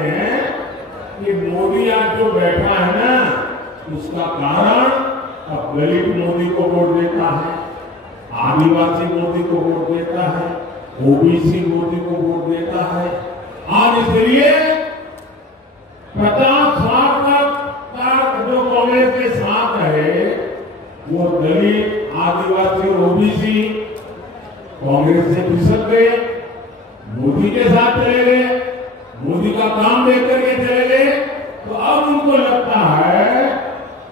चाहते हैं कि मोदी आज जो बैठा है ना, उसका कारण अब दलित मोदी को वोट देता है, आदिवासी मोदी को वोट देता है, ओबीसी मोदी को वोट देता है। और इसलिए 50-60 तक जो कांग्रेस के साथ है, वो दलित, आदिवासी और ओबीसी कांग्रेस से फिसक गए, मोदी के साथ चले गए, मोदी का काम देख करके चले गए। तो अब उनको लगता है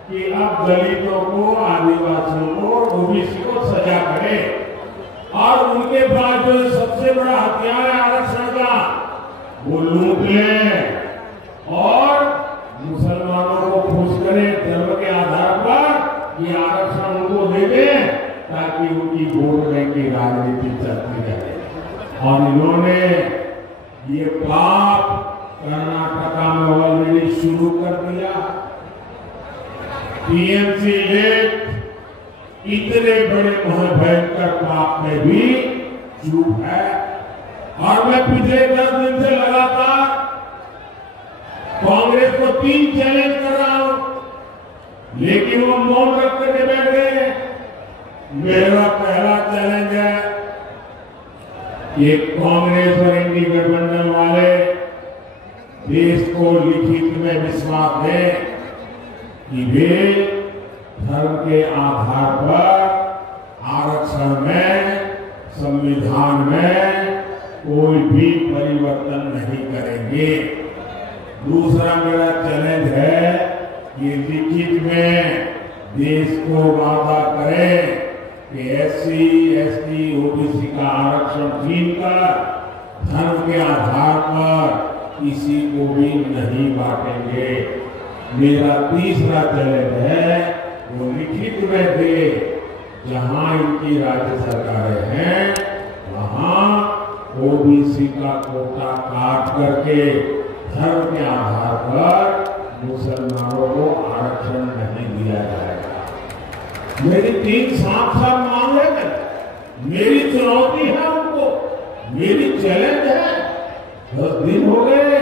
कि अब दलितों को, आदिवासियों को, ओबीसी को सजा करे, और उनके पास जो सबसे बड़ा हथियार है आरक्षण का, वो लूट लें और मुसलमानों को खुश करें धर्म के आधार पर, ये आरक्षण उनको दे दें ताकि उनकी वोट बैंक की राजनीति चलती रहे। और इन्होंने ये पाप कर्नाटका में ऑलरेडी शुरू कर दिया। टीएमसी लेट इतने बड़े भयंकर पाप में भी चूक है। और मैं पिछले 10 दिन से लगातार कांग्रेस को 3 चैलेंज कर रहा हूं, लेकिन वो मौन रख करके बैठ गए। मेरा पहला चैलेंज है कि कांग्रेस और इंडी गठबंधन वाले देश को लिखित में विश्वास दें कि वे धर्म के आधार पर आरक्षण में, संविधान में कोई भी परिवर्तन नहीं करेंगे। दूसरा मेरा चैलेंज है कि लिखित में देश को वादा करें कि एससी, एसटी, ओबीसी का आरक्षण छीनकर धर्म के आधार पर किसी को भी नहीं बांटेंगे। मेरा तीसरा चैलेंज है वो लिखित में दे, जहां इनकी राज्य सरकारें हैं वहां ओबीसी का कोटा काट करके धर्म के आधार पर मुसलमानों को आरक्षण नहीं दिया जाएगा। मेरी 3 साफ-साफ मांग है, मेरी चुनौती है उनको, मेरी चैलेंज है। 10 दिन हो गए,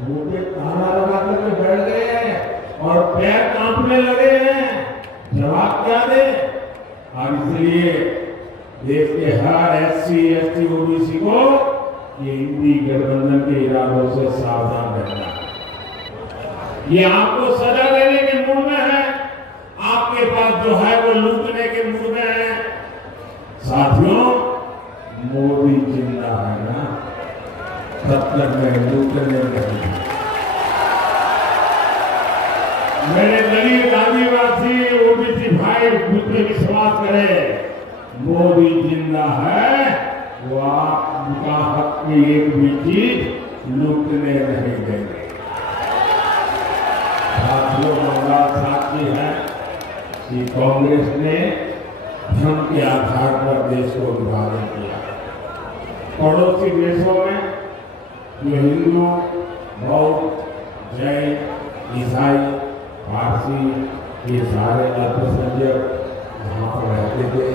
मुंह पे ताला लगा करके बैठ गए हैं और पैर कांपने लगे हैं, जवाब क्या दे। और इसलिए देश के हर एससी, एसटी, ओबीसी को ये इंडी गठबंधन के इरादों से सावधान रहना है। ये आपको सजा देने के मूड में है, आपके पास जो है वो लूटने के मूड में है। साथियों, मोदी जिंदा है ना, तब तक मैं लूटने नहीं। मेरे दलित, आदिवासी, ओबीसी भाई खुद पे विश्वास करें, मोदी जिंदा है, वो आपका हक की एक भी चीज लूटने नहीं देंगे। साथियों, मामला साक्षी है कि कांग्रेस ने धर्म के आधार पर देश को विभाजन किया। पड़ोसी देशों में जो हिंदू, बौद्ध, जैन, ईसाई, पारसी, ये सारे अल्पसंख्यक वहां पर रहते थे,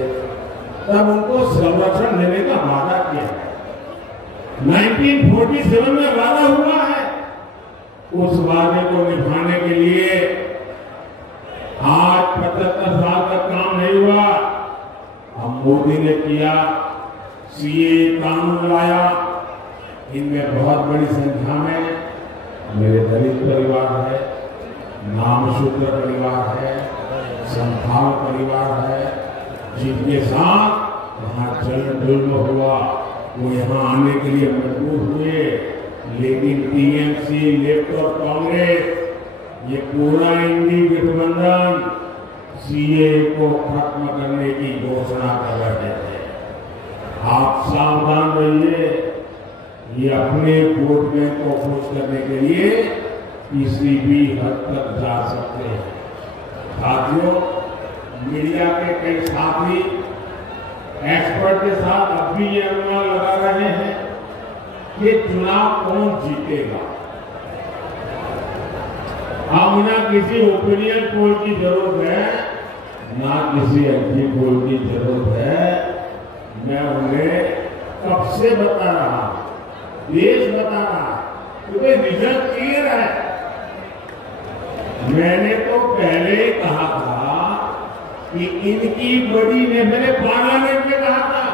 तब उनको संरक्षण देने का वादा किया है। 1947 में वादा हुआ है, उस वादे को निभाने के लिए आज 75 साल तक काम नहीं हुआ। अब मोदी ने किया, सीए कानून लाया, इनमें बहुत बड़ी संख्या में मेरे दलित परिवार है, नामशूद्र परिवार है, संथाल परिवार है, जिनके साथ वहां चलन जुल्म हुआ, वो यहाँ आने के लिए मजबूर हुए। लेकिन टीएमसी, लेफ्ट और कांग्रेस, ये पूरा इंडी गठबंधन सीए को खत्म करने की घोषणा कर रहे थे। आप सावधान रहिए, ये अपने वोट बैंक को खुश करने के लिए किसी भी हद तक जा सकते हैं। साथियों, मीडिया के कई साथी एक्सपर्ट के साथ अब भी ये अनुमान लगा रहे हैं कि चुनाव कौन जीतेगा। अब ना किसी ओपिनियन पोल की जरूरत है, ना किसी एग्जिट पोल की जरूरत है। मैं उन्हें कब से बता रहा हूं, देश बता रहा क्योंकि रिजल्ट क्लियर है। मैंने तो पहले ही कहा था कि इनकी बड़ी ने, मैंने पार्लियामेंट में कहा था,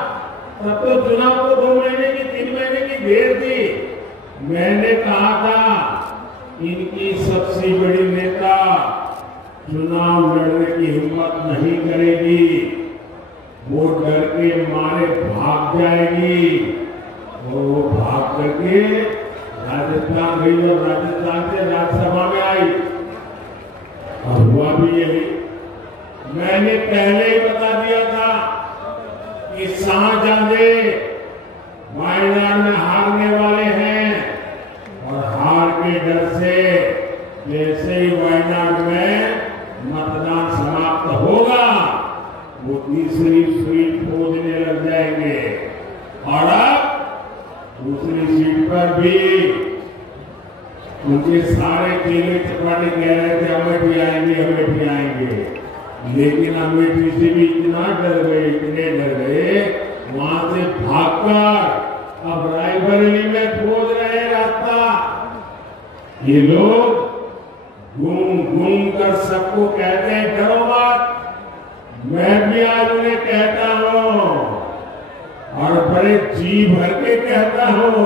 तब तो चुनाव को 2 महीने की 3 महीने की देर थी। मैंने कहा था इनकी सबसे बड़ी नेता चुनाव लड़ने की हिम्मत नहीं करेगी, वो डर के मारे भाग जाएगी। और वो भाग करके राजस्थान गई और राजस्थान से राज्यसभा में आई। अब हुआ भी यही। मैंने पहले ही बता दिया था कि शाहजहां वायनाड में हारने वाले हैं और हार के डर से जैसे ही वायनाड में मतदान समाप्त होगा वो तीसरी सीट खोजने लग जाएंगे। और अब दूसरी सीट पर भी उनके सारे चेले चपाटे कह रहे थे अमेठी आएंगे, लेकिन अमेठी से भी इतना डर गए वहां से भागकर अब रायबरेली में खोज रहे रास्ता। ये लोग घूम कर सबको कहते हैं डरो मत। मैं भी आज उन्हें कहता हूं और बड़े जी भर के कहता हूं